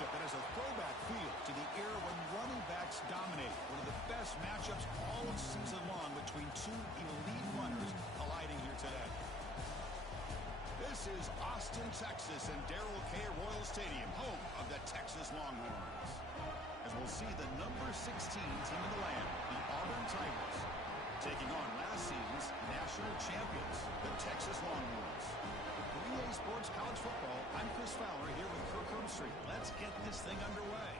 matchup that has a throwback feel to the era when running backs dominate. One of the best matchups all season long between two elite runners colliding here today. This is Austin, Texas, and Darrell K. Royal Stadium, home of the Texas Longhorns. As we'll see the number 16 team in the land, the Auburn Tigers, taking on last season's national champions, the Texas Longhorns. For EA Sports College Football, I'm Chris Fowler here with Kirk Herbstreit. Let's get this thing underway.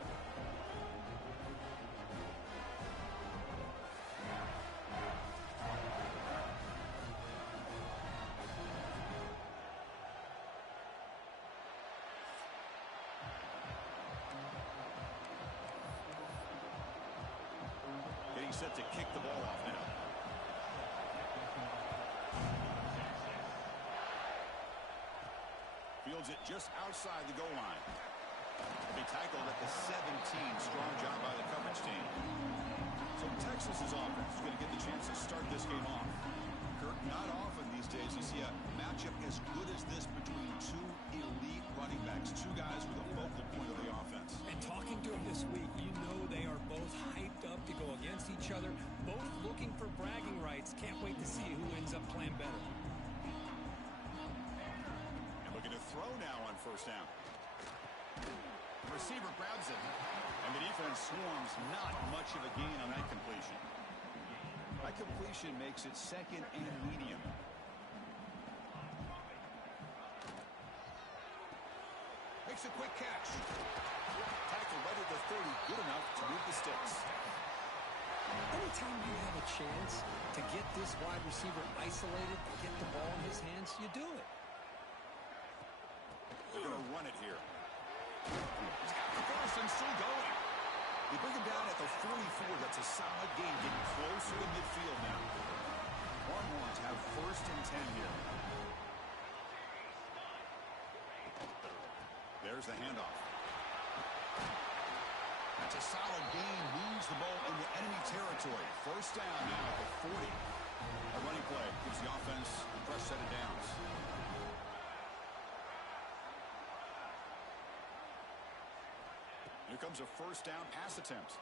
Getting set to kick the ball off now. Fields it just outside the goal line. They tackled at the 17. Strong job by the coverage team. So Texas's offense is going to get the chance to start this game off. Kirk, not often these days you see a matchup as good as this between two elite running backs. Two guys with a focal point of the offense. And talking to them this week, you know they are both hyped up to go against each other. Both looking for bragging rights. Can't wait to see who ends up playing better. Looking to throw now on first down. The receiver grabs it, and the defense swarms. Not much of a gain on that completion. That completion makes it second and medium. Makes a quick catch. Tackle right at the 30, good enough to move the sticks. Anytime you have a chance to get this wide receiver isolated, to get the ball in his hands, you do it. They're going to run it here. He's got the first and still going. They bring him down at the 44. That's a solid gain, getting closer to midfield now. Longhorns have first and 10 here. There's the handoff. That's a solid gain. Moves the ball into enemy territory. First down now at the 40. A running play gives the offense a fresh set of downs. Here comes a first down pass attempt.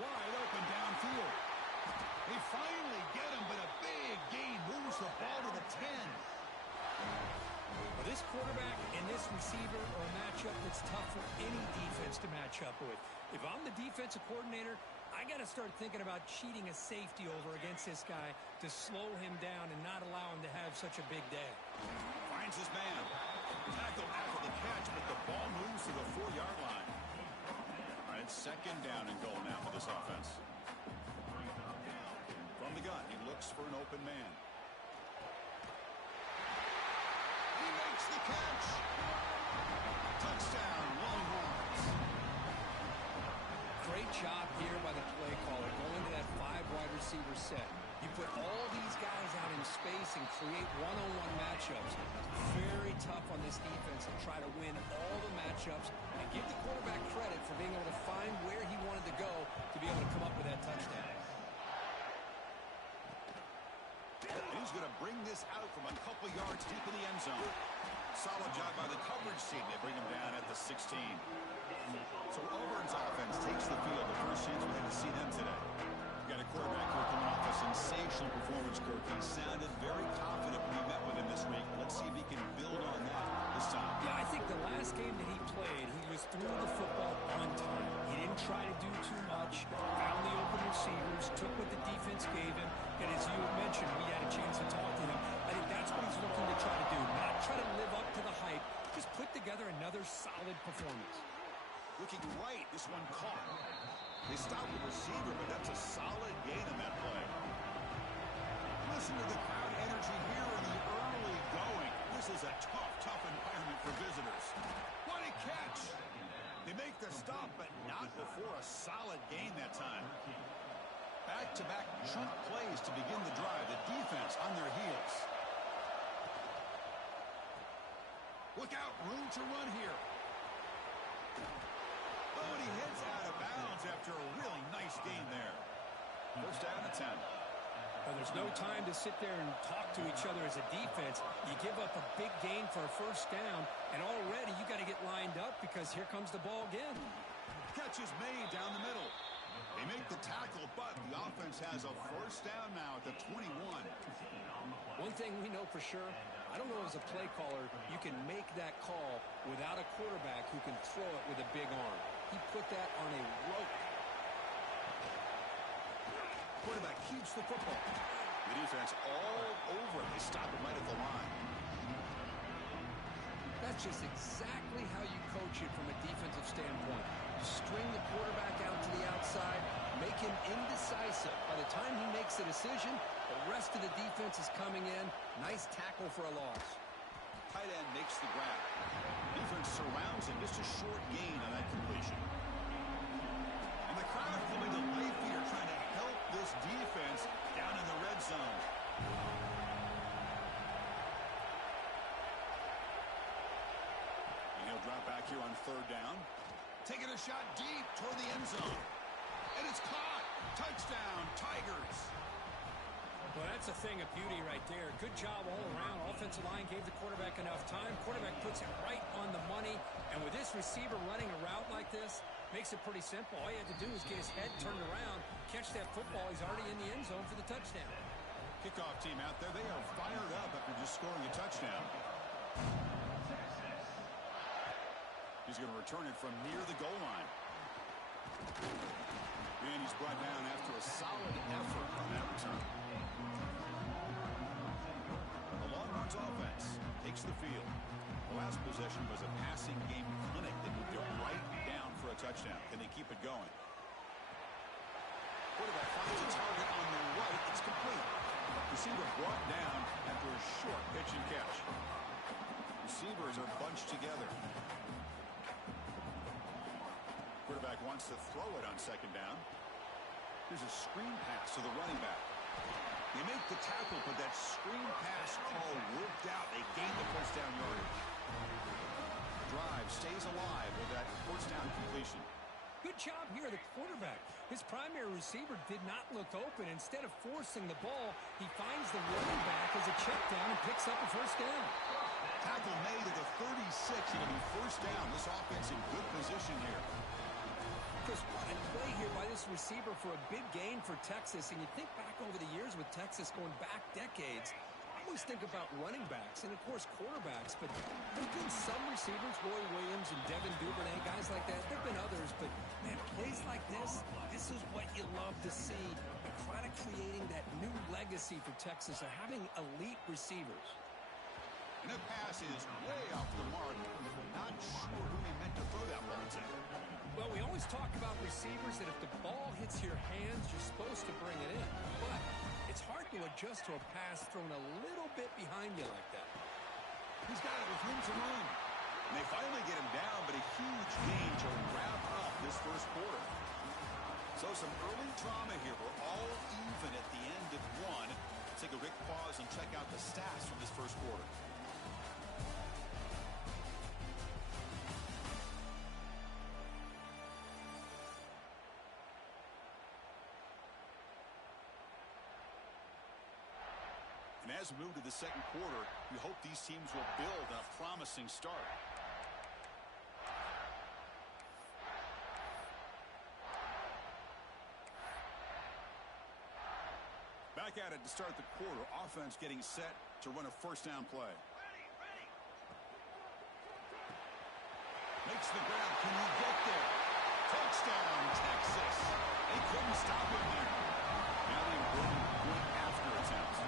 Wide open downfield. They finally get him, but a big gain moves the ball to the 10. Well, this quarterback and this receiver are a matchup that's tough for any defense to match up with. If I'm the defensive coordinator, I got to start thinking about cheating a safety over against this guy to slow him down and not allow him to have such a big day. Finds his man. Tackle after the catch, but the ball moves to the 4-yard line. All right, second down and goal now for this offense. From the gun, he looks for an open man. He makes the catch. Touchdown, Longhorns. Great job here by the play caller going to that 5 wide receiver set. You put all these guys out in space and create one-on-one matchups. Very tough on this defense to try to win all the matchups and give the quarterback credit for being able to find where he wanted to go to be able to come up with that touchdown. And he's going to bring this out from a couple yards deep in the end zone. Solid job by the coverage team. They bring him down at the 16. So Auburn's offense takes the field. The first chance we had to see them today. You got a quarterback who coming off a sensational performance, Kirk. He sounded very confident when we met with him this week. Let's see if he can build on that this time. Yeah, I think the last game that he played, he was threw the football on time. He didn't try to do too much. Found the open receivers, took what the defense gave him. And as you mentioned, we had a chance to talk to him. I think that's what he's looking to try to do. Not try to live up to the hype. Just put together another solid performance. Looking right, this one caught. They stopped the receiver, but that's a solid gain on that play. Listen to the crowd energy here in the early going. This is a tough environment for visitors. What a catch! They make the stop, but not before a solid gain that time. Back-to-back chunk plays to begin the drive. The defense on their heels. Look out, room to run here. Oh, and he heads out of bounds after a really nice gain there. First down at 10. Well, there's no time to sit there and talk to each other as a defense. You give up a big gain for a first down, and already you got to get lined up because here comes the ball again. Catch is made down the middle. They make the tackle, but the offense has a first down now at the 21. One thing we know for sure, I don't know as a play caller, you can make that call without a quarterback who can throw it with a big arm. He put that on a rope. Quarterback keeps the football. The defense all over it. They stop it right at the line. That's just exactly how you coach it from a defensive standpoint. You string the quarterback out to the outside, make him indecisive. By the time he makes the decision, the rest of the defense is coming in. Nice tackle for a loss. Tight end makes the grab. Defense surrounds him. Just a short gain on that completion. And the crowd coming to life here, trying to help this defense down in the red zone. And he'll drop back here on third down. Taking a shot deep toward the end zone. And it's caught. Touchdown, Tigers. Well, that's a thing of beauty right there. Good job all around. Offensive line gave the quarterback enough time. Quarterback puts it right on the money. And with this receiver running a route like this, makes it pretty simple. All you have to do is get his head turned around, catch that football. He's already in the end zone for the touchdown. Kickoff team out there. They are fired up after just scoring a touchdown. He's going to return it from near the goal line. And he's brought down after a solid effort on that return. The Longhorns offense takes the field. The last possession was a passing game clinic. They moved it right down for a touchdown. Can they keep it going? Quarterback finds a target on the right. It's complete. Receiver brought down after a short pitch and catch. Receivers are bunched together. Quarterback wants to throw it on second down. Here's a screen pass to the running back. They make the tackle, but that screen pass call worked out. They gain the first down yardage. Drive stays alive with that first down completion. Good job here, the quarterback. His primary receiver did not look open. Instead of forcing the ball, he finds the running back as a check down and picks up a first down. Tackle made at the 36. It'll be first down. This offense in good position here. Chris, what a play here by this receiver for a big gain for Texas. And you think back over the years with Texas going back decades, I always think about running backs and, of course, quarterbacks. But there have been some receivers, Roy Williams and Devin Duvernay, guys like that. There have been others. But, man, plays like this is what you love to see. They're kind of creating that new legacy for Texas of having elite receivers. And that pass is way off the mark. Not sure who he meant to throw that ball to. Well, we always talk about receivers that if the ball hits your hands, you're supposed to bring it in. But it's hard to adjust to a pass thrown a little bit behind you like that. He's got it with room to run. And they finally get him down, but a huge gain to wrap up this first quarter. So some early drama here. We're all even at the end of one. Let's take a quick pause and check out the stats from this first quarter. And as we move to the second quarter, we hope these teams will build a promising start. Back at it to start the quarter. Offense getting set to run a first down play. Makes the grab. Can you get there? Touchdown, Texas. They couldn't stop him there. Now the important point after attempt.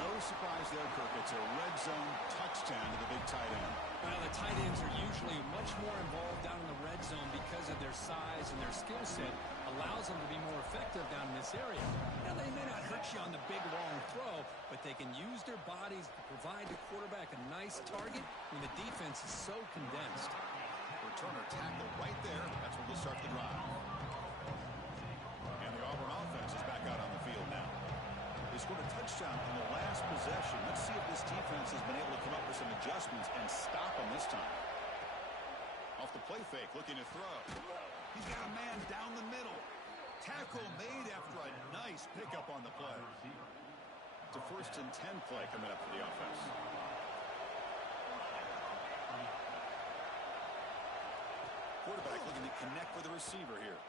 No surprise there, Kirk. It's a red zone touchdown to the big tight end. Well, the tight ends are usually much more involved down in the red zone because of their size and their skill set allows them to be more effective down in this area. Now, they may not hurt you on the big, long throw, but they can use their bodies to provide the quarterback a nice target when the defense is so condensed. Returner tackle right there. That's where they'll start the drive. And the Auburn offense is back out on the field now. They scored a touchdown in the last possession. Let's see if this defense has been able to come up with some adjustments and stop them this time. Off the play fake, looking to throw. He's got a man down the middle. Tackle made after a nice pickup on the play. It's a 1st and 10 play coming up for the offense. Quarterback looking to connect with the receiver here.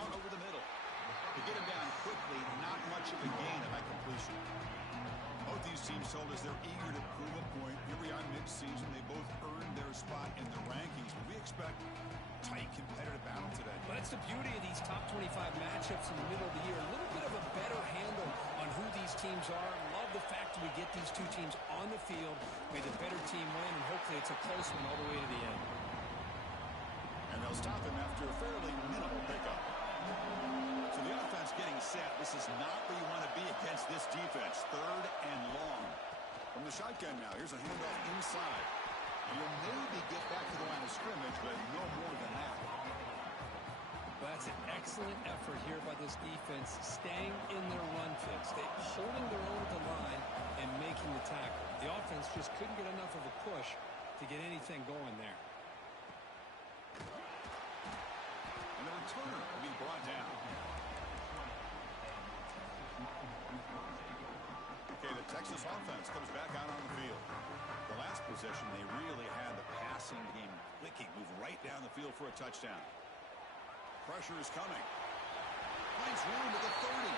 On over the middle. To get him down quickly, not much of a gain of that completion. Both these teams told us they're eager to prove a point. Here we are mid-season. They both earned their spot in the rankings, but we expect tight, competitive battle today. Well, that's the beauty of these top 25 matchups in the middle of the year. A little bit of a better handle on who these teams are. Love the fact that we get these two teams on the field. May the better team win, and hopefully it's a close one all the way to the end. And they'll stop him after a fairly minimal pickup. So the offense getting set. This is not where you want to be against this defense. 3rd and long. From the shotgun now, here's a handoff inside. And you'll maybe get back to the line of scrimmage, but no more than that. Well, that's an excellent effort here by this defense, staying in their run fix. They're holding their own at the line and making the tackle. The offense just couldn't get enough of a push to get anything going there. And the returner will be brought down. Okay, the Texas offense comes back out on the field. The last possession, they really had the passing game clicking, move right down the field for a touchdown. Pressure is coming. Finds room at the 30.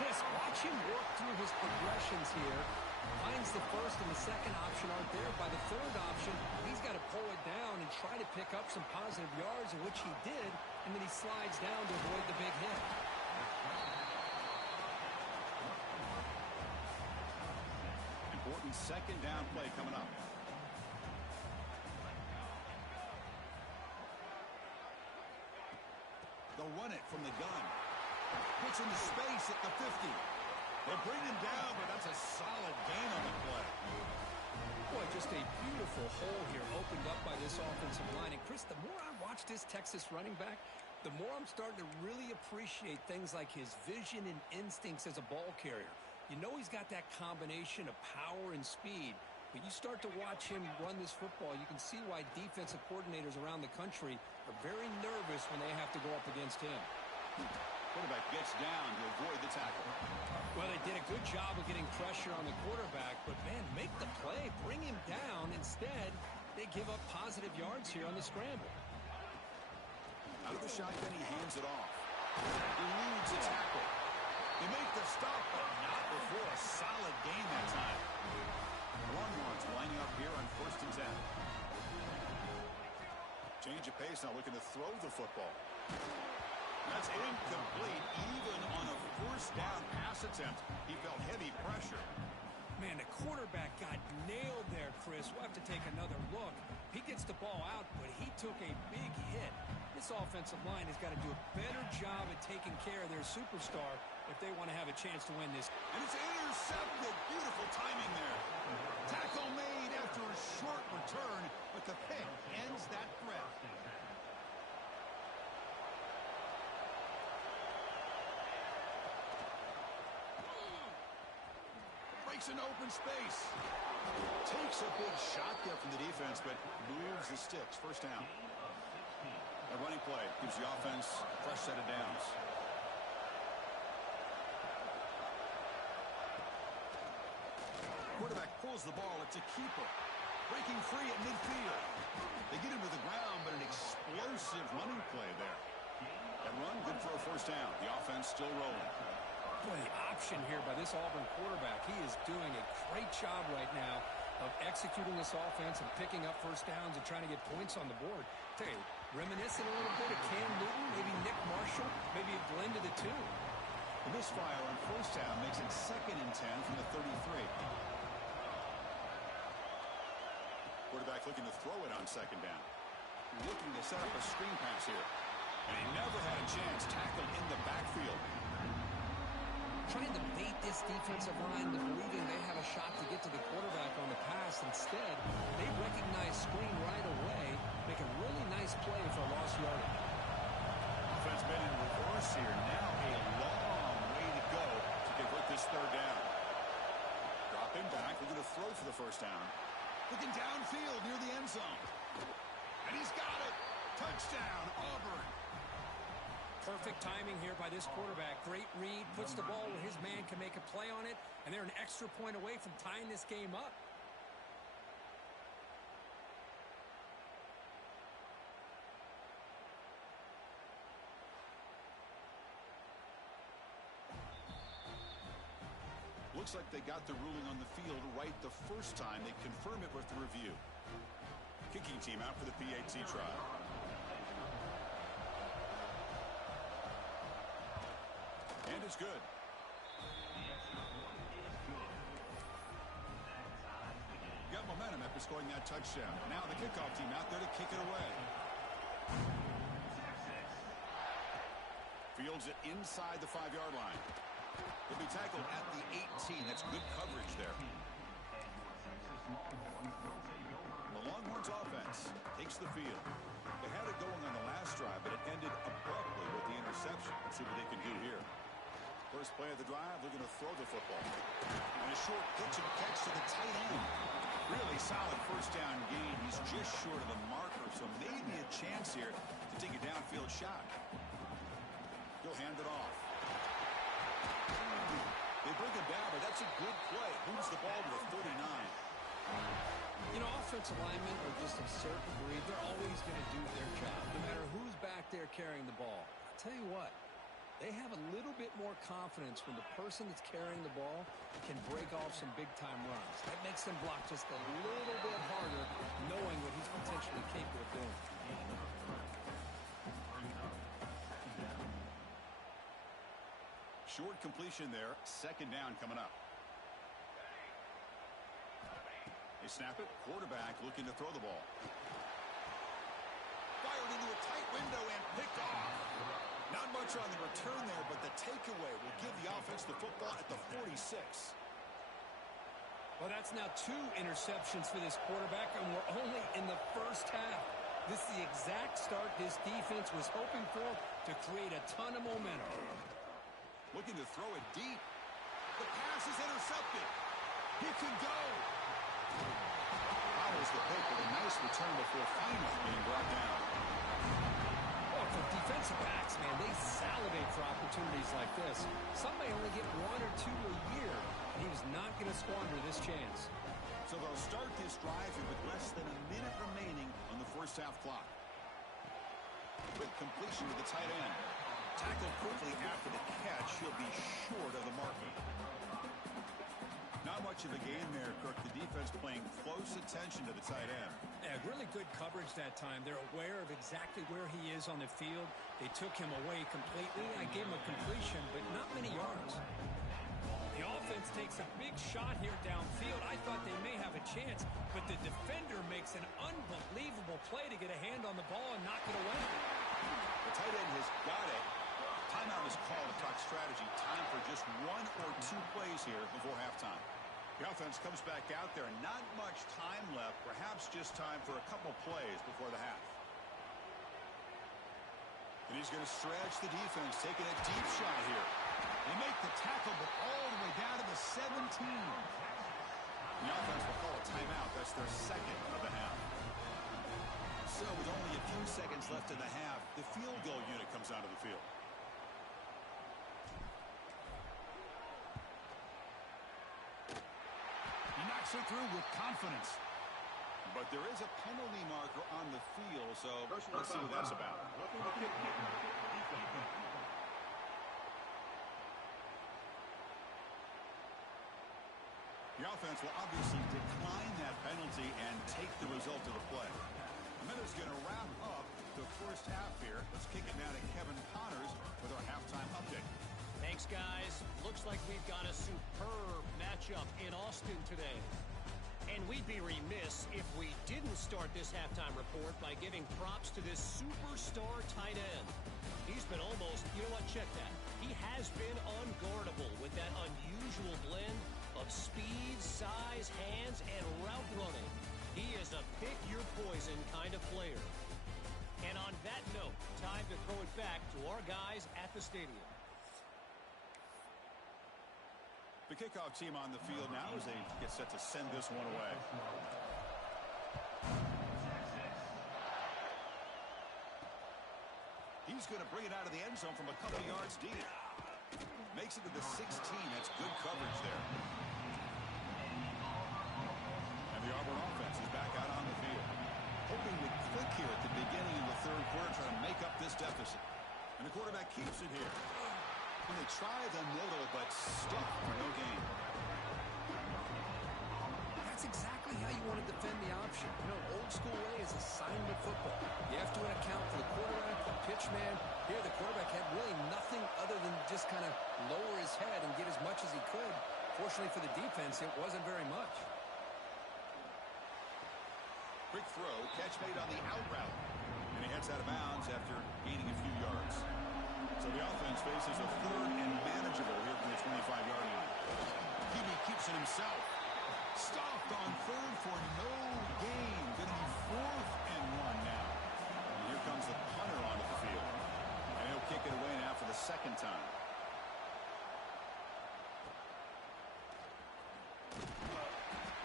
Chris, watch him work through his progressions here. Finds the first and the second option aren't there. By the third option, he's got to pull it down and try to pick up some positive yards, in which he did, and then he slides down to avoid the big hit. Important 2nd down play coming up. They'll run it from the gun. Puts into space at the 50. They'll bring him down, but that's a solid gain on the play. Boy, just a beautiful hole here opened up by this offensive line. And, Chris, the more I watch this Texas running back, the more I'm starting to really appreciate things like his vision and instincts as a ball carrier. You know he's got that combination of power and speed. But you start to watch him run this football, you can see why defensive coordinators around the country are very nervous when they have to go up against him. Quarterback gets down to avoid the tackle. Well, they did a good job of getting pressure on the quarterback, but, man, make the play, bring him down. Instead, they give up positive yards here on the scramble. Out of the shotgun, he hands it off. Eludes a tackle. They make the stop, but not before a solid gain that time. Longhorns lining up here on 1st and 10. Change of pace now, looking to throw the football. That's incomplete. Even on a 1st down pass attempt, he felt heavy pressure. Man, the quarterback got nailed there, Chris. We'll have to take another look. He gets the ball out, but he took a big hit. This offensive line has got to do a better job at taking care of their superstar if they want to have a chance to win this. And it's intercepted. Beautiful timing there. Tackle made after a short return, but the pick ends that threat. Breaks an open space. Takes a big shot there from the defense, but moves the sticks. 1st down. A running play gives the offense a fresh set of downs. Quarterback pulls the ball. It's a keeper. Breaking free at midfield. They get him to the ground, but an explosive running play there. That run, good for a 1st down. The offense still rolling. Boy, the option here by this Auburn quarterback, he is doing a great job right now of executing this offense and picking up 1st downs and trying to get points on the board. Tell you, reminiscent a little bit of Cam Newton, maybe Nick Marshall, maybe a blend of the two. The misfire on 1st down makes it 2nd and 10 from the 33. Quarterback looking to throw it on 2nd down. Looking to set up a screen pass here. And he never had a chance. Tackled in the backfield. Trying to bait this defensive line to believing they have a shot to get to the quarterback on the pass. Instead, they recognize screen right away, make a really nice play for a lost yardage. Offense been in reverse here. Now a long way to go to convert this 3rd down. Drop him back. We're going to throw for the 1st down. Looking downfield near the end zone. And he's got it. Touchdown, Auburn. Perfect timing here by this quarterback. Great read, puts the ball where his man can make a play on it, and they're an extra point away from tying this game up. Looks like they got the ruling on the field right the first time. They confirm it with the review. Kicking team out for the PAT try. And it's good. Got momentum after scoring that touchdown. Now the kickoff team out there to kick it away. Fields it inside the 5-yard line. He'll be tackled at the 18. That's good coverage there. The Longhorns offense takes the field. They had it going on the last drive, but it ended abruptly with the interception. Let's see what they can do here. First play of the drive, they're going to throw the football. And a short pitch and catch to the tight end. Really solid first down gain. He's just short of the marker, so maybe a chance here to take a downfield shot. He'll hand it off. They bring him down, but that's a good play. Moves the ball to the 39. You know, offensive linemen are just a certain breed. They're always going to do their job, no matter who's back there carrying the ball. I'll tell you what, they have a little bit more confidence when the person that's carrying the ball can break off some big-time runs. That makes them block just a little bit harder, knowing what he's potentially capable of doing. Short completion there. Second down coming up. They snap it. Quarterback looking to throw the ball. Fired into a tight window and picked off. Not much on the return there, but the takeaway will give the offense the football at the 46. Well, that's now 2 interceptions for this quarterback, and we're only in the first half. This is the exact start this defense was hoping for to create a ton of momentum. Looking to throw it deep. The pass is intercepted. He can go. Follows the pick with a nice return before finally being brought down. Well, for defensive backs, man, they salivate for opportunities like this. Some may only get 1 or 2 a year, and he was not going to squander this chance. So they'll start this drive here with less than a minute remaining on the first half clock. Quick completion to the tight end. Tackled quickly after the catch. He'll be short of the marker. Not much of a gain there, Kirk. The defense paying close attention to the tight end. Yeah, really good coverage that time. They're aware of exactly where he is on the field. They took him away completely. I gave him a completion, but not many yards. The offense takes a big shot here downfield. I thought they may have a chance, but the defender makes an unbelievable play to get a hand on the ball and knock it away. The tight end has got it. Timeout is called to talk strategy. Time for just 1 or 2 plays here before halftime. The offense comes back out there. Not much time left. Perhaps just time for a couple plays before the half. And he's going to stretch the defense, taking a deep shot here. They make the tackle, but all the way down to the 17. The offense will call a timeout. That's their second of the half. So with only a few seconds left in the half, the field goal unit comes out of the field. He knocks it through with confidence. But there is a penalty marker on the field, so let's see what that's about. The offense will obviously decline that penalty and take the result of the play. And then it's going to wrap up the first half here. Let's kick it now to Kevin Connors with our halftime update. Thanks, guys. Looks like we've got a superb matchup in Austin today. And we'd be remiss if we didn't start this halftime report by giving props to this superstar tight end. He's been almost, you know what, check that. He has been unguardable with that unusual blend of speed, size, hands, and route running. He is a pick-your-poison kind of player. And on that note, time to throw it back to our guys at the stadium. The kickoff team on the field now as they get set to send this one away. He He's going to bring it out of the end zone from a couple yards deep. Makes it to the 16. That's good coverage there. And the Auburn offense is back out on the field. Hoping to click here at the beginning of the third quarter, trying to make up this deficit. And the quarterback keeps it here. And they try the middle, but stuck for no gain. That's exactly how you want to defend the option. You know, old school way is assignment football. You have to account for the quarterback, the pitch man. Here, the quarterback had really nothing other than just kind of lower his head and get as much as he could. Fortunately for the defense, it wasn't very much. Quick throw, catch made on the out route. And he heads out of bounds after gaining a few yards. So the offense faces a third and manageable here from the 25-yard line. QB keeps it himself. Stopped on third for no gain. Going to be 4th and 1 now. And here comes the punter onto the field. And he'll kick it away now for the second time.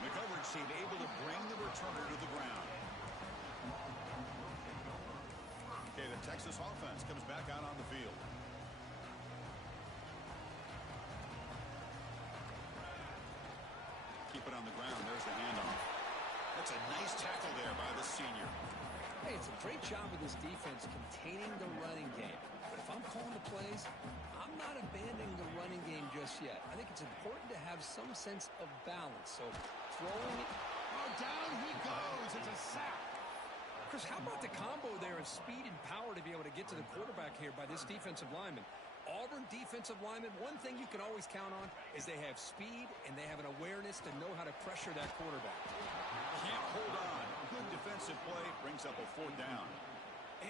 The coverage team able to bring the returner to the ground. Okay, the Texas offense comes back out on the field. Keep it on the ground. There's the handoff. That's a nice tackle there by the senior. Hey, it's a great job of this defense containing the running game. But if I'm calling the plays, I'm not abandoning the running game just yet. I think it's important to have some sense of balance. So throwing it. Oh, down he goes. It's a sack. Chris, how about the combo there of speed and power to be able to get to the quarterback here by this defensive lineman? Auburn defensive linemen, one thing you can always count on is they have speed and they have an awareness to know how to pressure that quarterback. Can't hold on. Good defensive play brings up a 4th down.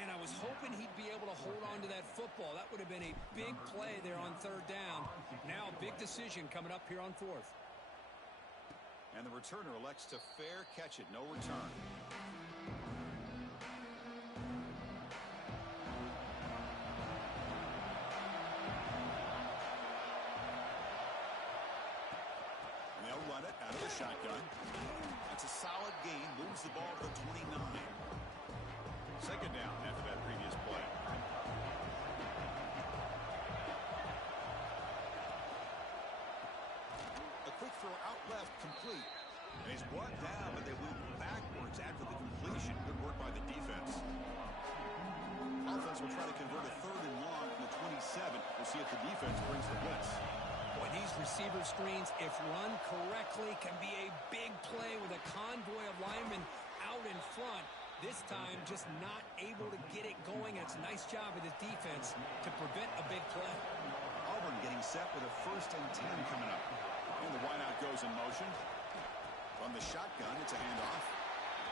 And I was hoping he'd be able to hold on to that football. That would have been a big play there on 3rd down. Now a big decision coming up here on 4th. And the returner elects to fair catch it. No return. Run it out of the shotgun. That's a solid gain. Moves the ball to the 29. 2nd down after that previous play. A quick throw out left, complete. And he's brought down, but they went backwards after the completion. Good work by the defense. Offense will try to convert a 3rd and long from the 27. We'll see if the defense brings the blitz. Boy, these receiver screens, if run correctly, can be a big play with a convoy of linemen out in front. This time, just not able to get it going. It's a nice job of the defense to prevent a big play. Auburn getting set with a 1st and 10 coming up. And the wideout goes in motion. From the shotgun, it's a handoff.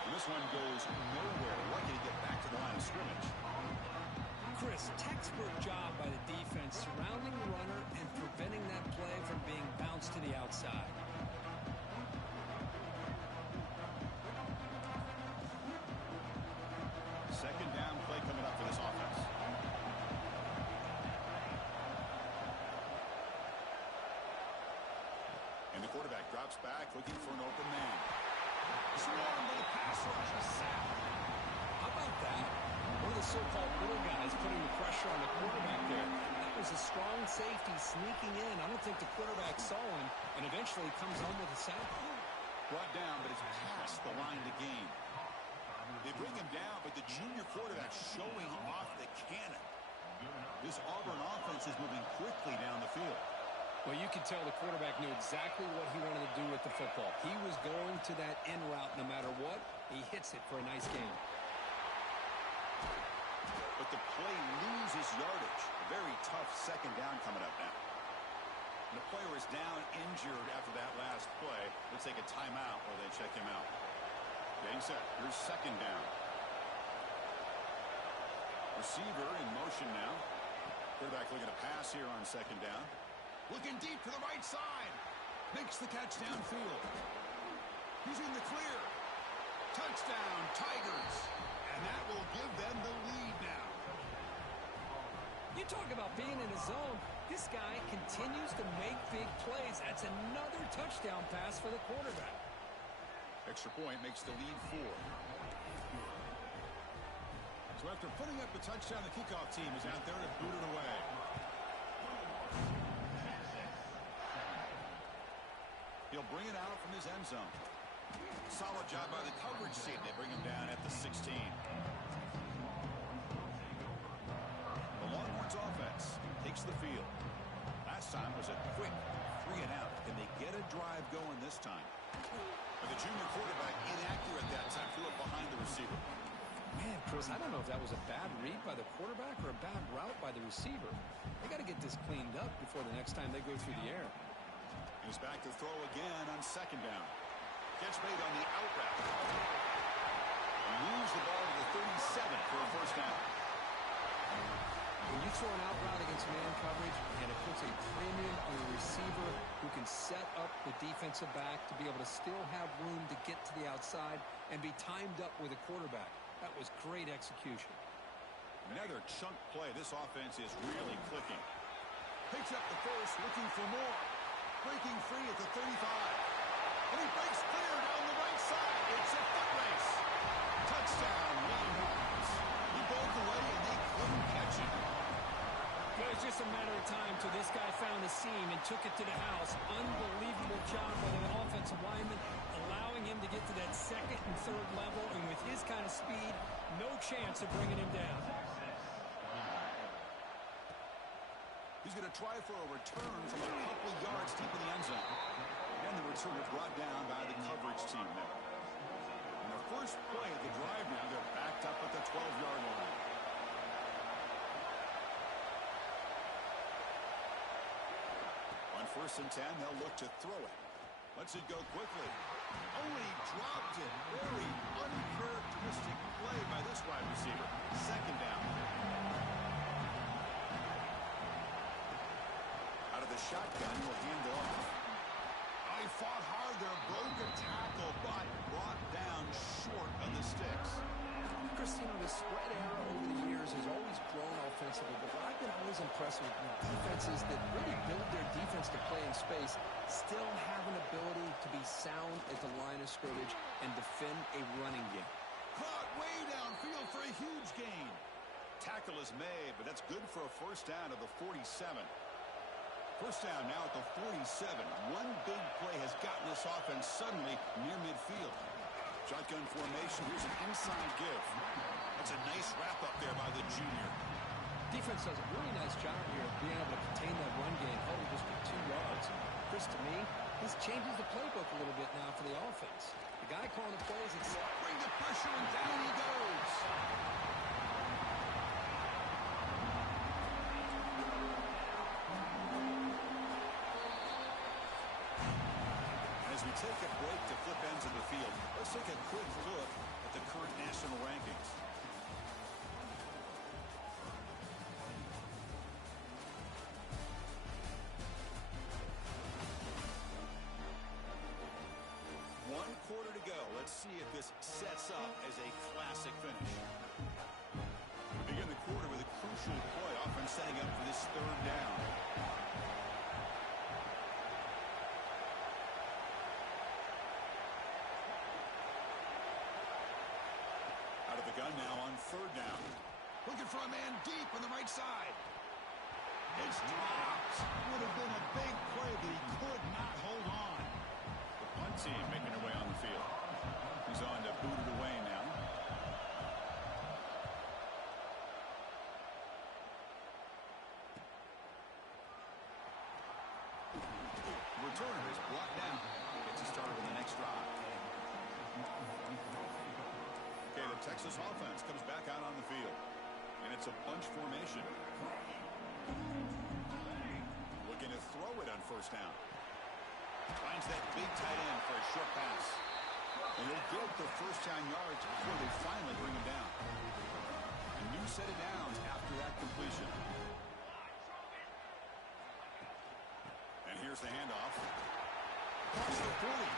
And this one goes nowhere. Lucky to get back to the line of scrimmage. Chris, textbook job by the defense surrounding the runner and preventing that play from being bounced to the outside. Second down play coming up for this offense. And the quarterback drops back looking for an open man. Swarmed by the pass rush, a sack. How about that? One of the so-called little guys putting the pressure on the quarterback there. That was a strong safety sneaking in. I don't think the quarterback saw him, and eventually comes home with a sack. Brought down, but it's past the line to gain. They bring him down, but the junior quarterback showing off the cannon. This Auburn offense is moving quickly down the field. Well, you could tell the quarterback knew exactly what he wanted to do with the football. He was going to that in route no matter what. He hits it for a nice gain. But the play loses yardage. A very tough 2nd down coming up now. And the player is down injured after that last play. Let's take a timeout while they check him out. Getting set. Here's 2nd down. Receiver in motion now. Quarterback looking to pass here on 2nd down. Looking deep to the right side. Makes the catch downfield. He's in the clear. Touchdown, Tigers. And that will give them the lead now. You talk about being in a zone. This guy continues to make big plays. That's another touchdown pass for the quarterback. Extra point makes the lead 4. So So after putting up the touchdown, the kickoff team is out there to boot it away. He'll bring it out from his end zone. Solid job by the coverage team. They bring him down at the 16. The Longhorns offense takes the field. Last time was a quick 3 and out. Can they get a drive going this time? And the junior quarterback inaccurate that time, threw it behind the receiver. Man, Chris, I don't know if that was a bad read by the quarterback or a bad route by the receiver. They got to get this cleaned up before the next time they go through the air. He's back to throw again on second down. Catch made on the out route. Moves the ball to the 37 for a first down. When you throw an out route against man coverage, and it puts a premium on the receiver who can set up the defensive back to be able to still have room to get to the outside and be timed up with a quarterback. That was great execution. Another chunk play. This offense is really clicking. Picks up the first, looking for more. Breaking free at the 35. And he breaks clear down the right side. It's a foot race. Touchdown, Longhorns. He broke away and they couldn't catch him. It was just a matter of time till this guy found the seam and took it to the house. Unbelievable job by the offensive lineman, allowing him to get to that second and third level. And with his kind of speed, no chance of bringing him down. He's going to try for a return from a couple yards deep in the end zone. And the return is brought down by the coverage team there. And the first play of the drive now, they're backed up at the 12-yard line. On 1st and 10, they'll look to throw it. Lets it go quickly. Only dropped it. Very uncharacteristic play by this wide receiver. Second down. Out of the shotgun, will hand it off. Oh, he fought hard there, broke a tackle, but brought down short on the sticks. Christine, the spread era over the years has always grown offensively, but what I've been always impressed with defenses that really build their defense to play in space still have an ability to be sound at the line of scrimmage and defend a running game. Caught way downfield for a huge gain. Tackle is made, but that's good for a first down of the 47. First down now at the 47. One big play has gotten this offense suddenly near midfield. Shotgun formation. Here's an inside give. That's a nice wrap-up there by the junior. Defense does a really nice job here of being able to contain that run game, held it just for 2 yards. Chris, to me, this changes the playbook a little bit now for the offense. The guy calling the plays, it's bring the pressure, and down he goes. As we take a break to flip ends of the field, let's take a quick look at the current national rankings. One quarter to go. Let's see if this sets up as a classic finish. We begin the quarter with a crucial play, often setting up for this third down. Out of the gun now on third down. Looking for a man deep on the right side. It's dropped. Would have been a big play, but he could not hold on. The punt team making their way on the field. He's on to boot it away now. The returner is blocked down. Gets us started on the next drive. Okay, the Texas offense comes back out on the field. And it's a bunch formation. Looking to throw it on first down. Finds that big tight end for a short pass. And he'll get the first down yards before they finally bring him down. A new set of downs after that completion. And here's the handoff. Across the 40.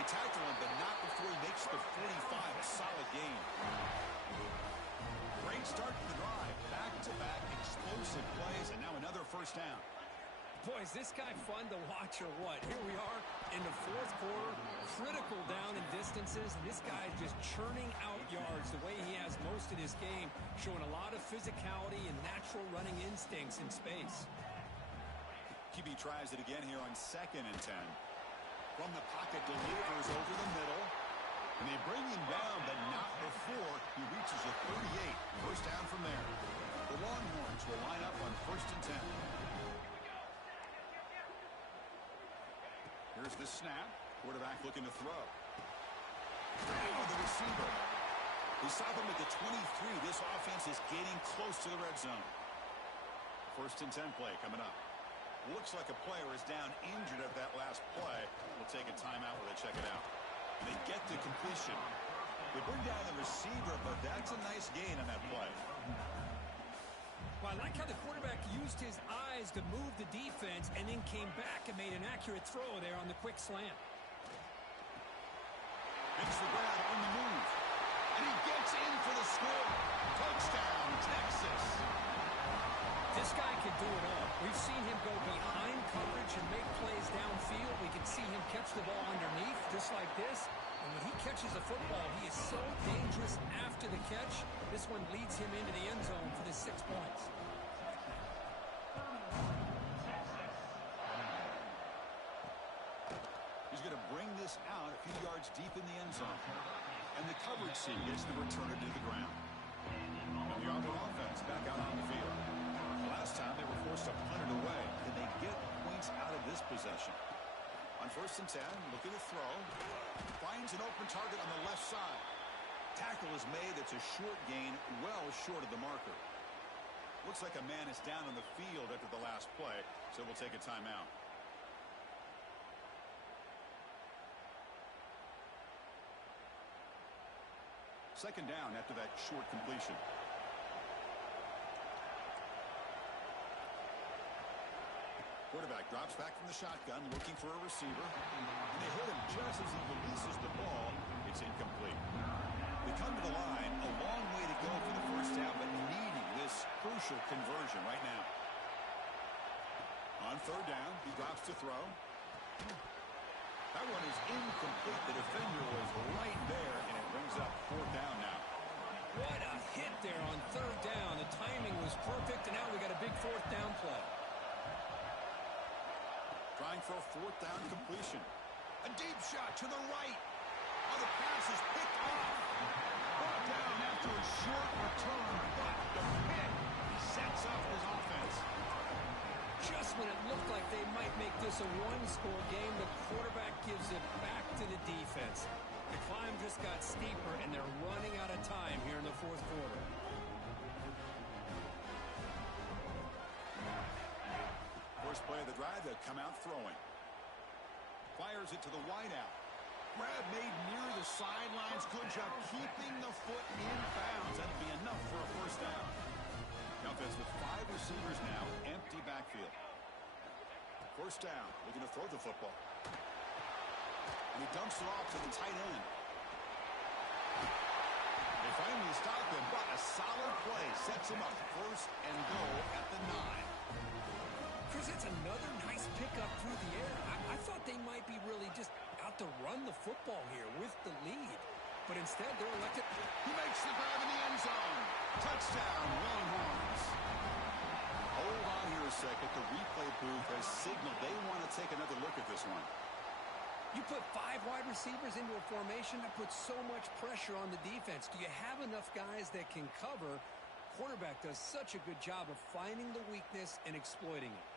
They tackle him, but not before he makes the 45. A solid gain. Great start to the drive. Back-to-back explosive plays, and now another first down. Boy, is this guy fun to watch or what? Here we are in the fourth quarter, critical down in distances, and this guy is just churning out yards the way he has most most of this game, showing a lot of physicality and natural running instincts in space. QB tries it again here on 2nd and 10. From the pocket, delivers over the middle. And they bring him down, but not before he reaches the 38. First down from there. The Longhorns will line up on 1st and 10. Here's the snap. Quarterback looking to throw. Oh, the receiver. We saw them at the 23. This offense is getting close to the red zone. 1st and 10 play coming up. Looks like a player is down injured at that last play. We'll take a timeout while they check it out. They get the completion. They bring down the receiver, but that's a nice gain on that play. Well, I like how the quarterback used his eyes to move the defense and then came back and made an accurate throw there on the quick slant. Makes the grab on the move. And he gets in for the score. Touchdown, Texas. This guy can do it all. We've seen him go behind coverage and make plays downfield. We can see him catch the ball underneath just like this. And when he catches a football, he is so dangerous after the catch. This one leads him into the end zone for the 6 points. He's going to bring this out a few yards deep in the end zone. And the coverage seam gets the returner to the ground. And the Auburn offense back out on the field. Last time they were forced to punt it away. Can they get points out of this possession? On 1st and 10, looking to throw. Finds an open target on the left side. Tackle is made. It's a short gain, well short of the marker. Looks like a man is down on the field after the last play, so we'll take a timeout. Second down after that short completion. Quarterback drops back from the shotgun, looking for a receiver. And they hit him just as he releases the ball. It's incomplete. They come to the line, a long way to go for the first down, but needing this crucial conversion right now. On 3rd down, he drops to throw. That one is incomplete. The defender was right there, and it brings up 4th down now. What a hit there on 3rd down. The timing was perfect, and now we got a big 4th down play. Trying for a 4th down completion. A deep shot to the right. Oh, the pass is picked off. Brought down after a short return, but the pick sets up his offense. Just when it looked like they might make this a one-score game, the quarterback gives it back to the defense. The climb just got steeper, and they're running out of time here in the 4th quarter. First play of the drive, they'll come out throwing. Fires it to the wideout. Grab made near the sidelines. Good job keeping the foot in bounds. That'll be enough for a first down. The offense with 5 receivers now, empty backfield. First down, looking to throw the football. And he dumps it off to the tight end. They finally stop him, but a solid play sets him up. 1st and goal at the 9. Chris, that's another nice pickup through the air. I thought they might be really just out to run the football here with the lead. But instead, they're elected. He makes the grab in the end zone. Touchdown, Longhorns. Hold on here a second. The replay booth has signaled they want to take another look at this one. You put 5 wide receivers into a formation that puts so much pressure on the defense. Do you have enough guys that can cover? Quarterback does such a good job of finding the weakness and exploiting it.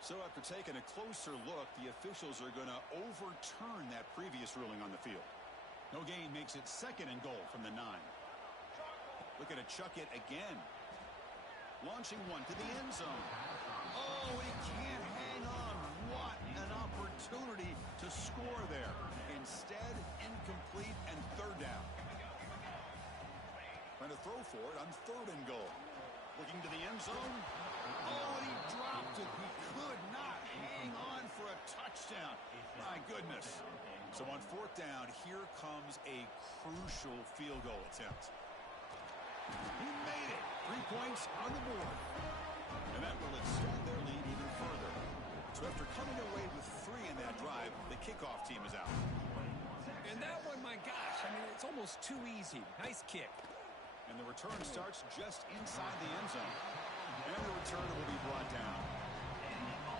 So after taking a closer look, the officials are going to overturn that previous ruling on the field. No gain makes it 2nd and goal from the 9. Looking to chuck it again. Launching one to the end zone. Oh, he can't hang on. What an opportunity to score there. Instead, incomplete and 3rd down. Trying to throw for it on 3rd and goal. Looking to the end zone. Oh, he dropped it. He could not hang on for a touchdown. My goodness. So on 4th down, here comes a crucial field goal attempt. He made it. 3 points on the board. And that will extend their lead even further. So after coming away with 3 in that drive, the kickoff team is out. And that one, my gosh, I mean, it's almost too easy. Nice kick. And the return starts just inside the end zone. And the return will be brought down.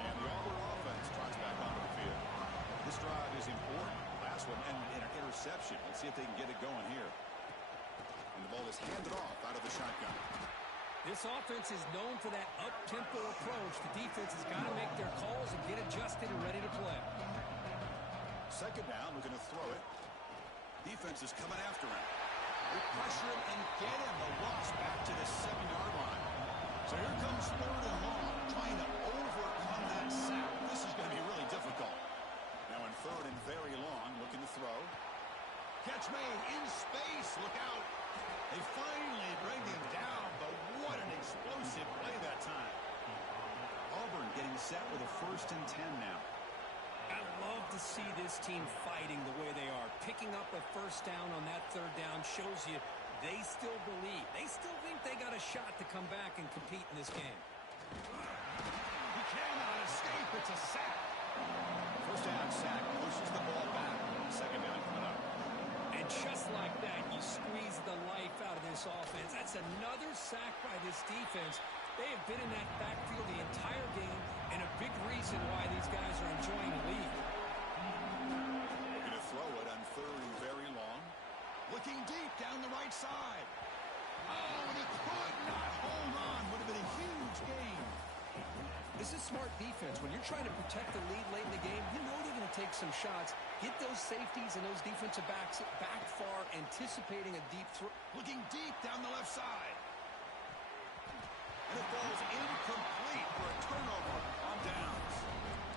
And the Auburn offense trots back onto the field. This drive is important. Last one and an interception. Let's see if they can get it going here. And the ball is handed off out of the shotgun. This offense is known for that up-tempo approach. The defense has got to make their calls and get adjusted and ready to play. Second down, we're going to throw it. Defense is coming after him. They pressure him and get him. The loss back to the 7-yard line. So here comes third and long, trying to overcome that sack. This is going to be really difficult. Now in third and very long, looking to throw. Catch made in space. Look out. They finally bring him down, but what an explosive play that time. Auburn getting set with a 1st and 10 now. I love to see this team fighting the way they are. Picking up a first down on that third down shows you they still believe. They still think they got a shot to come back and compete in this game. He cannot escape. It's a sack. First down sack pushes the ball back. Second down coming up. And just like that, you squeeze the life out of this offense. That's another sack by this defense. They have been in that backfield the entire game, and a big reason why these guys are enjoying the lead. Going to throw it on third and very long. Looking deep down the right side. Oh, and he could not hold on. Would have been a huge gain. This is smart defense. When you're trying to protect the lead late in the game, you know they're going to take some shots. Get those safeties and those defensive backs back far, anticipating a deep throw. Looking deep down the left side. And it falls incomplete for a turnover on downs.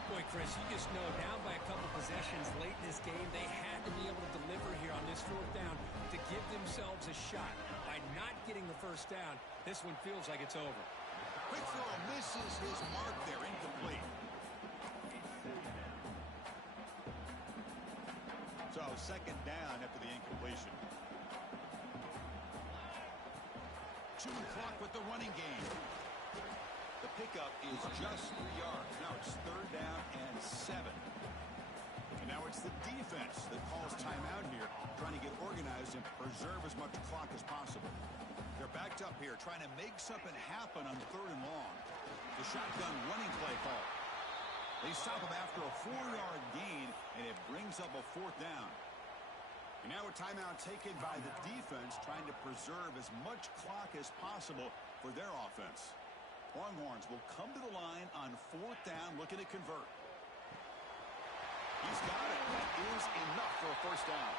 Boy, Chris, you just know down by a couple possessions late in this game, they had to be able to deliver here on this fourth down to give themselves a shot. By not getting the first down, this one feels like it's over. Quick throw misses his mark there, incomplete. So second down after the incompletion. Shooting clock with the running game. The pickup is just 3 yards. Now it's third down and 7. And now it's the defense that calls timeout here, trying to get organized and preserve as much clock as possible. They're backed up here, trying to make something happen on third and long. The shotgun running play call. They stop him after a 4-yard gain, and it brings up a fourth down. And now a timeout taken by the defense, trying to preserve as much clock as possible for their offense. Longhorns will come to the line on fourth down, looking to convert. He's got it. That is enough for a first down.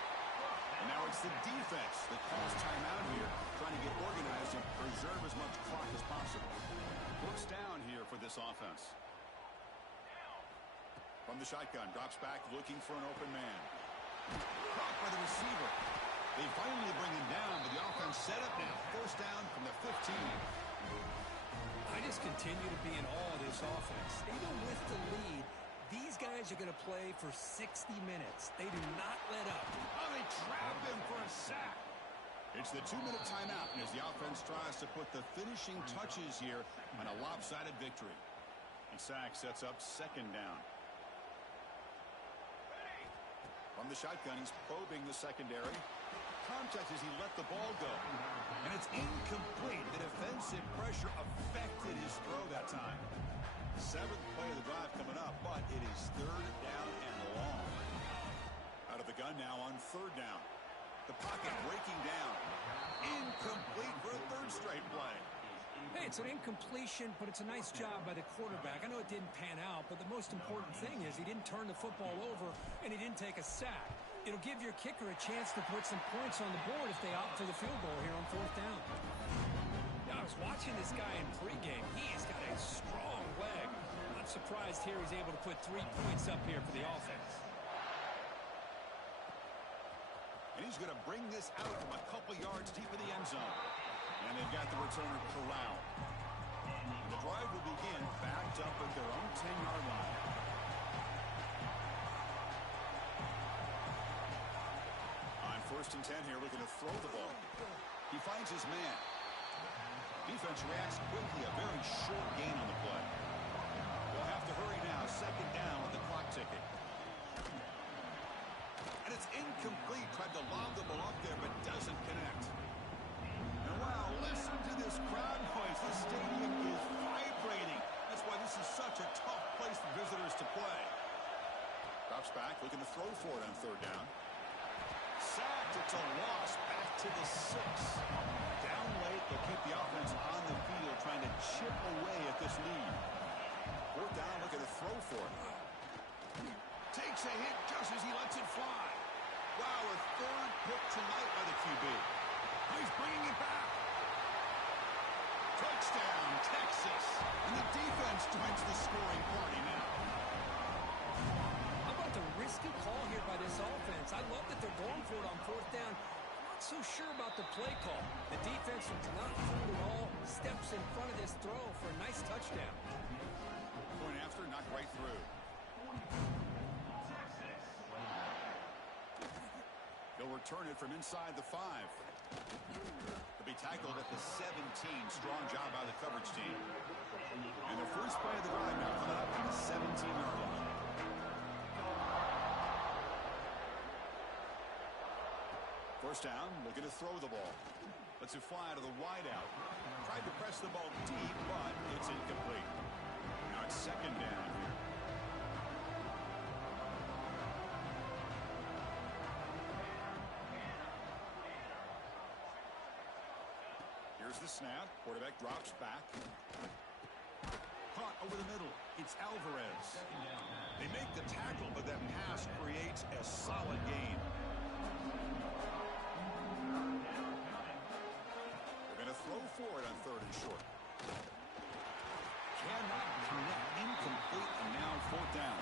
And now it's the defense that calls timeout here, trying to get organized and preserve as much clock as possible. First down here for this offense. From the shotgun, drops back, looking for an open man. Caught by the receiver. They finally bring him down, but the offense set up now. First down from the 15. I just continue to be in awe of this offense. Even with the lead, these guys are going to play for 60 minutes. They do not let up. Oh, they trap him for a sack. It's the 2-minute timeout as the offense tries to put the finishing touches here on a lopsided victory. And sack sets up second down. From the shotgun, he's probing the secondary. Contact as he let the ball go. And it's incomplete. The defensive pressure affected his throw that time. 7th play of the drive coming up, but it is third down and long. Out of the gun now on third down. The pocket breaking down. Incomplete for a third straight play. Hey, it's an incompletion, but it's a nice job by the quarterback. I know it didn't pan out, but the most important thing is he didn't turn the football over and he didn't take a sack. It'll give your kicker a chance to put some points on the board if they opt for the field goal here on fourth down. Now, I was watching this guy in pregame. He's got a strong leg. Not surprised here he's able to put 3 points up here for the offense. And he's going to bring this out from a couple yards deep in the end zone. And they've got the returner corralled. And the drive will begin backed up at their own 10-yard line. On 1st and 10 here, looking to throw the ball. He finds his man. Defense reacts quickly. A very short gain on the play. They'll have to hurry now. Second down with the clock ticking. And And it's incomplete. Tried to lob the ball up there, but doesn't connect. And wow, listen to this crowd noise. This stadium is vibrating. That's why this is such a tough place for visitors to play. Drops back, looking to throw for it on third down. Sacked. It's a loss. Back to the 6. Down late, they'll keep the offense on the field, trying to chip away at this lead. Fourth down, looking to throw for it. Takes a hit just as he lets it fly. Wow, a third pick tonight by the QB. He's bringing it back. Touchdown, Texas. And the defense joins the scoring party now. How about the risky call here by this offense? I love that they're going for it on fourth down. I'm not so sure about the play call. The defense was not fooled at all. Steps in front of this throw for a nice touchdown. Going after, not right through. He'll return it from inside the 5. He'll be tackled at the 17. Strong job by the coverage team. And the first play of the drive now coming up from the 17-yard line. First down, looking to throw the ball. Lets it fly to the wideout. Tried to press the ball deep, but it's incomplete. Now it's second down here. Here's the snap. Quarterback drops back. Caught over the middle. It's Alvarez. They make the tackle, but that pass creates a solid gain. They're going to throw for it on third and short. Cannot connect. Incomplete, and now fourth down.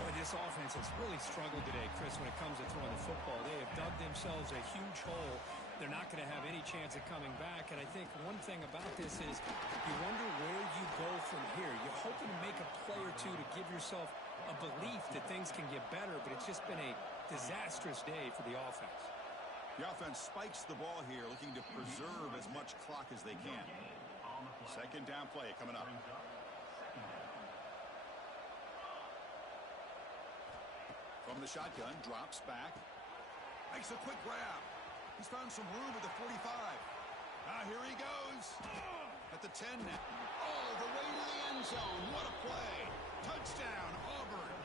Boy, this offense has really struggled today, Chris, when it comes to throwing the football. They have dug themselves a huge hole. They're not going to have any chance of coming back. And I think one thing about this is you wonder where you go from here. You're hoping to make a play or two to give yourself a belief that things can get better, but it's just been a disastrous day for the offense. The offense spikes the ball here, looking to preserve as much clock as they can. Second down play coming up. From the shotgun, drops back. Makes a quick grab. He's found some room at the 45. Here he goes. At the 10 now. Oh, the way to the end zone. What a play. Touchdown, Auburn.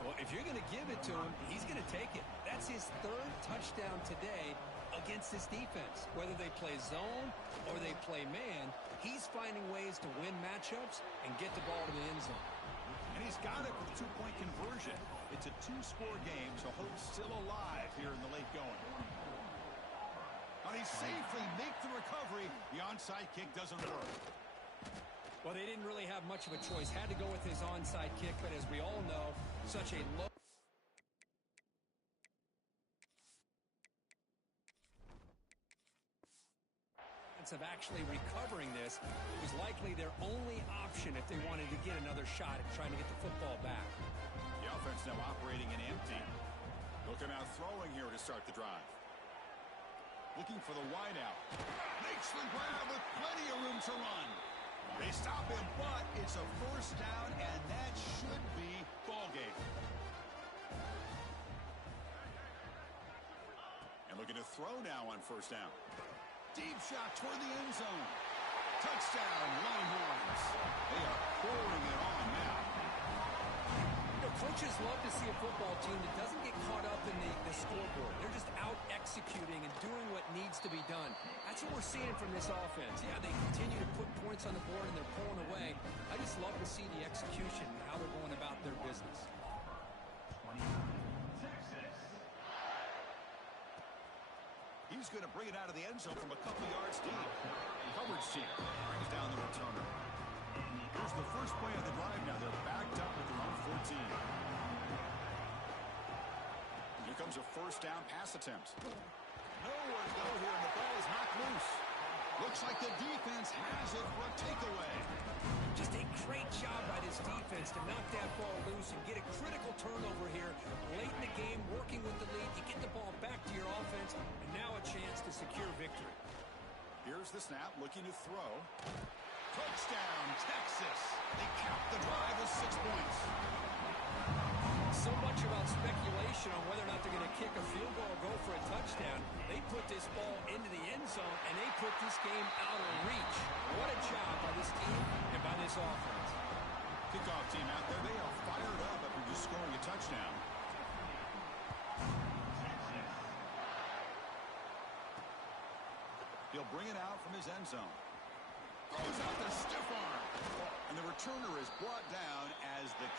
Well, if you're going to give it to him, he's going to take it. That's his third touchdown today against this defense. Whether they play zone or they play man, he's finding ways to win matchups and get the ball to the end zone. And he's got it with a two-point conversion. It's a two-score game, so hope's still alive here in the late going. Now he safely makes the recovery. The onside kick doesn't work. Well, they didn't really have much of a choice. Had to go with his onside kick, but as we all know, such a low of actually recovering this was likely their only option if they wanted to get another shot at trying to get the football back. The offense now operating in empty. Looking out throwing here to start the drive. Looking for the wideout. Makes the grab with plenty of room to run. They stop him, but it's a first down, and that should be ball game. And looking to throw now on first down. Deep shot toward the end zone. Touchdown, Longhorns. They are pouring it on now. You know, coaches love to see a football team that doesn't get caught up in the scoreboard. They're just out executing and doing what needs to be done. That's what we're seeing from this offense. Yeah, they continue to put points on the board and they're pulling away. I just love to see the execution and how they're going about their business. He's going to bring it out of the end zone from a couple yards deep. Coverage team brings down the returner. Here's the first play of the drive now. They're backed up at their own 14. Here comes a first down pass attempt. Nowhere to go here, and the ball is knocked loose. Looks like the defense has it for a takeaway. Just a great job by this defense to knock that ball loose and get a critical turnover here late in the game, working with the lead. You get the ball back to your offense, and now a chance to secure victory. Here's the snap, looking to throw. Touchdown, Texas. They cap the drive with 6 points. So much about speculation on whether or not they're going to kick a field goal or go for a touchdown. They put this ball into the end zone, and they put this game out of reach. What a job by this team and by this offense. Kickoff team out there, they are fired up after just scoring a touchdown. He'll bring it out from his end zone. Throws out the stiff arm. And the returner is brought down as the